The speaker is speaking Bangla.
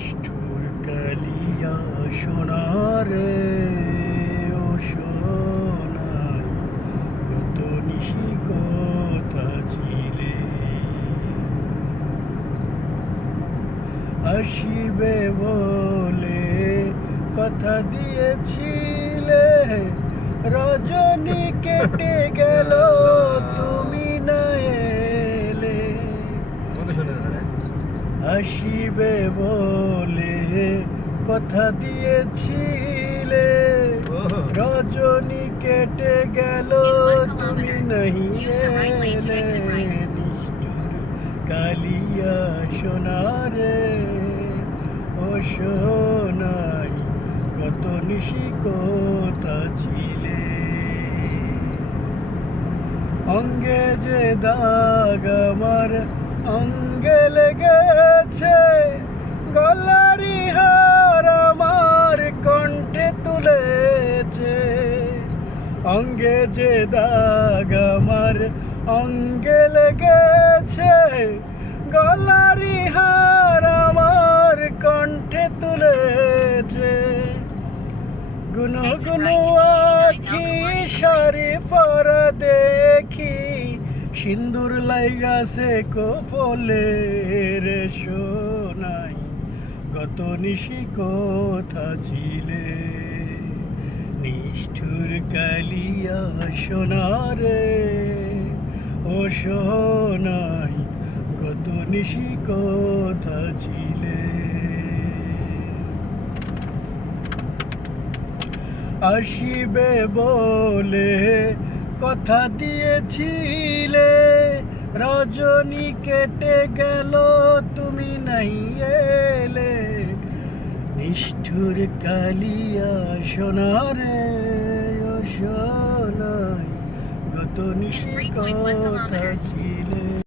নিষ্ঠুর কালিয়া সোনারে ও সোনার কত নিশি কথা ছিলে আসিবে বলে কথা দিয়েছিলে রজনী কেটে গেল তুমি না এলে আসিবে বলে কথা দিয়েছিলে রজনী কেটে গেল তুমি নাহি এলে নিষ্ঠুর কালিয়া সোনারে ও সোনাই কত নিশি কথা ছিলে অঙ্গে যে দাগ আমার অঙ্গে লেগেছে গলারি হার আমার কণ্ঠে তুলেছে অঙ্গে যে দাগ আমার অঙ্গে লেগেছে গলারি হার আমার কণ্ঠে তুলেছে গুনো গুনো আখি সারি পরা দেখি সিন্দুর লাইগাছে কপলে রে সোনাই কত নিশি কথা ছিলে নিষ্ঠুর কালিয়া সোনারে ও সোনাই কত নিশি কথা ছিলে আসিবে বলে কথা দিয়েছিলে রজনী কেটে গেল তুমি নাই এলে নিষ্ঠুর কালিয়া সোনারে ও সোনাই কত নিশি কথা ছিলে।